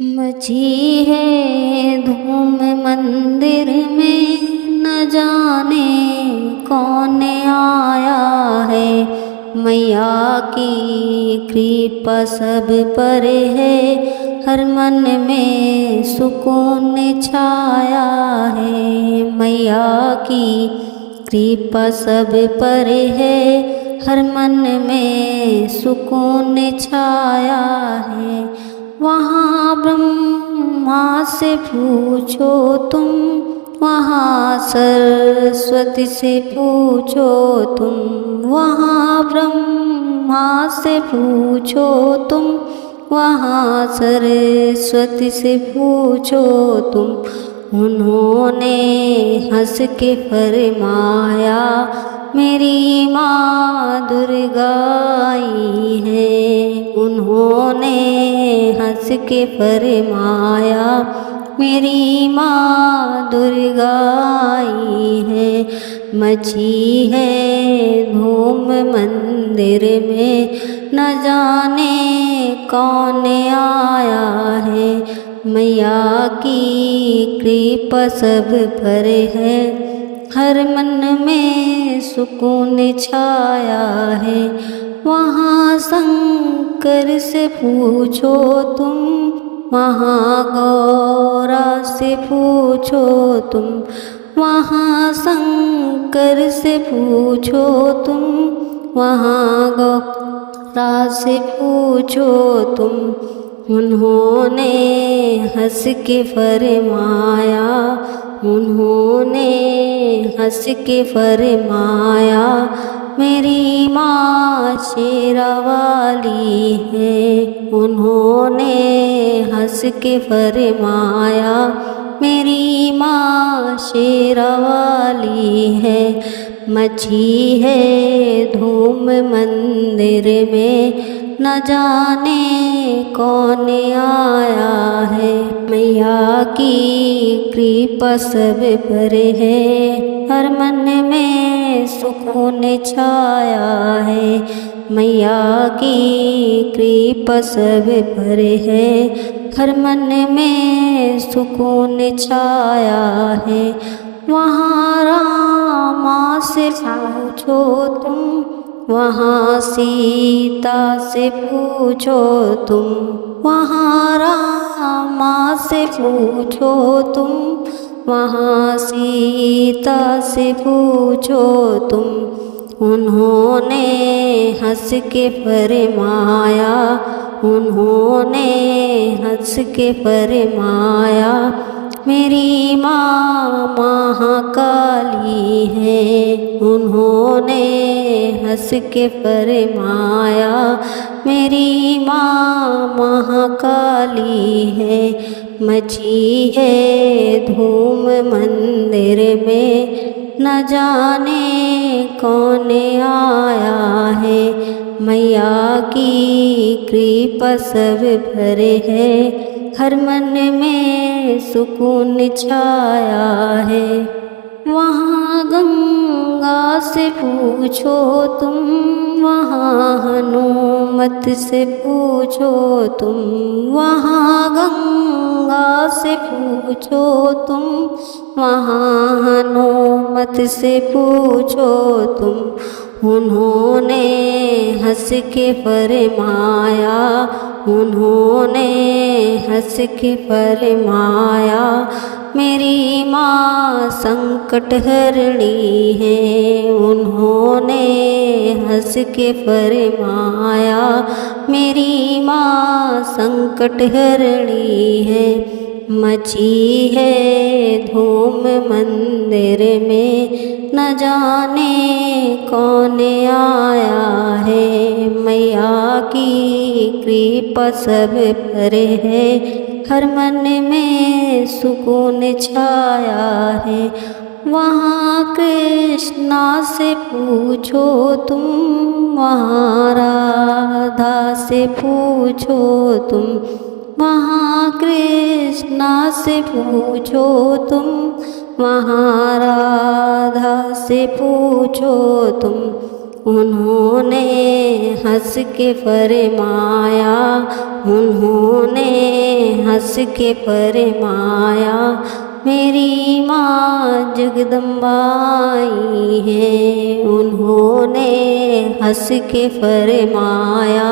मची है धूम मंदिर में, न जाने कौन आया है। मैया की कृपा सब पर है, हर मन में सुकून छाया है। मैया की कृपा सब पर है, हर मन में सुकून छाया है। वहाँ ब्रह्मा से पूछो तुम, वहाँ सरस्वती से पूछो तुम। वहाँ ब्रह्मा से पूछो तुम, वहाँ सरस्वती से पूछो तुम। उन्होंने हंस के फरमाया, मेरी माँ दुर्गा आई है। उन्होंने हंस के फरमाया, मेरी माँ दुर्गा आई है। मची है धूम मंदिर में, न जाने कौन आया है। मैया की कृपा सब पर है, हर मन में सुकून छाया है। वहाँ शंकर से पूछो तुम, वहाँ गौरा से पूछो तुम। वहाँ शंकर से पूछो तुम, वहाँ गौरा से पूछो तुम। उन्होंने हंस के फरमाया, उन्होंने हंस के फरमाया, मेरी माँ शेरा वाली है। उन्होंने हंस के फरमाया, मेरी माँ शेरा वाली है। मची है धूम मंदिर में, न जाने कौन आया है। मैया की कृपा सब पर है, हर मन में सुकून छाया है। मैया की कृपा सब पर है, हर मन में सुकून छाया है। वहाँ रामा से पूछो तुम, वहाँ सीता से पूछो तुम। वहाँ रामा से पूछो तुम, वहाँ सीता से पूछो तुम। उन्होंने हंस के फरमाया, उन्होंने हंस के फरमाया, मेरी माँ महाकाली है। उन्होंने हंस के फरमाया, मेरी माँ महाकाली है। मची है धूम मंदिर में, न जाने कौन आया है। मैया की कृपा सब पर है, हर मन में सुकून छाया है। वहाँ गंगा से पूछो तुम, वहाँ हनुमत से पूछो तुम। वहाँ गंगा से पूछो तुम, वहाँ हनुमत से पूछो तुम। उन्होंने हंस के फरमाया, उन्होंने हंस के फरमाया, मेरी माँ संकट हरणी है। उन्होंने हंस के फरमाया, मेरी माँ संकट हरणी है। मची है धूम मंदिर में, न जाने कौन आया है। मैया की कृपा सब पर है, हर मन में सुकून छाया है। वहाँ कृष्णा से पूछो तुम, वहाँ राधा से पूछो तुम। वहाँ कृष्णा से पूछो तुम, वहाँ राधा से पूछो तुम। उन्होंने हंस के फरमाया, उन्होंने हंस के फरमाया मेरी माँ जगदम्बा आई है। उन्होंने हंस के फरमाया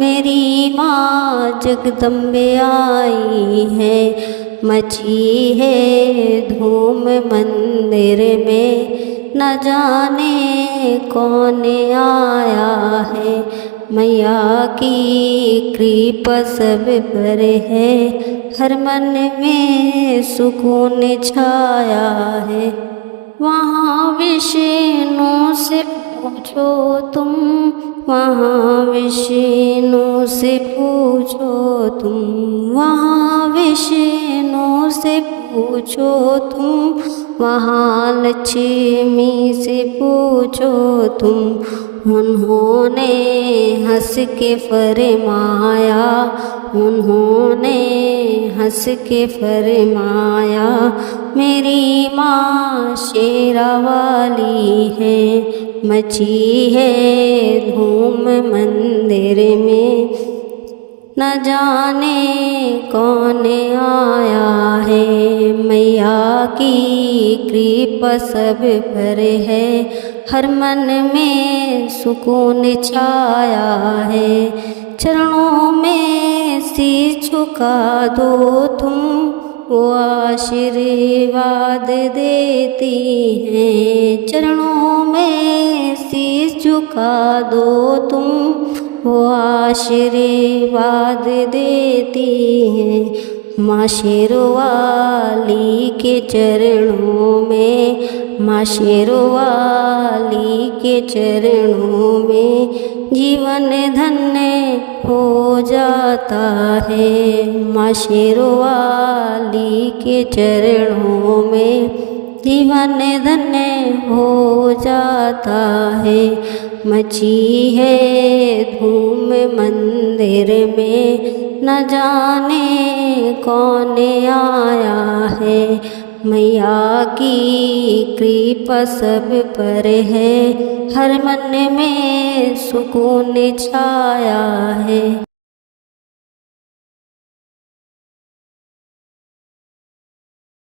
मेरी माँ जगदम्बे आई है। मची है धूम मंदिर में न जाने कौन आया है। मैया की कृपा सब पर है, हर मन में सुकून छाया है। वहाँ विष्णु से पूछो तुम, वहाँ विष्णु से पूछो तुम, वहाँ विष्णु से पूछो तुम, वहाँ लक्ष्मी से पूछो तुम। उन्होंने हंस के फरमाया, उन्होंने हंस के फरमाया मेरी माँ शेरा वाली है। मची है धूम मंदिर में न जाने कौन आया है। मैया की कृपा सब पर है, हर मन में सुकून छाया है। चरणों में शीश झुका दो तुम, वो आशीर्वाद देती हैं। चरणों में शीश झुका दो तुम, वो आशीर्वाद देती हैं। माँ शेरवाली के चरणों में, माँ शेरवाली के चरणों में जीवन धन्य हो जाता है। माँ शेरवाली के चरणों में जीवन धन्य हो जाता है। मची है धूम मंदिर में न जाने कौन आया है। मैया की कृपा सब पर है, हर मन में सुकून छाया है।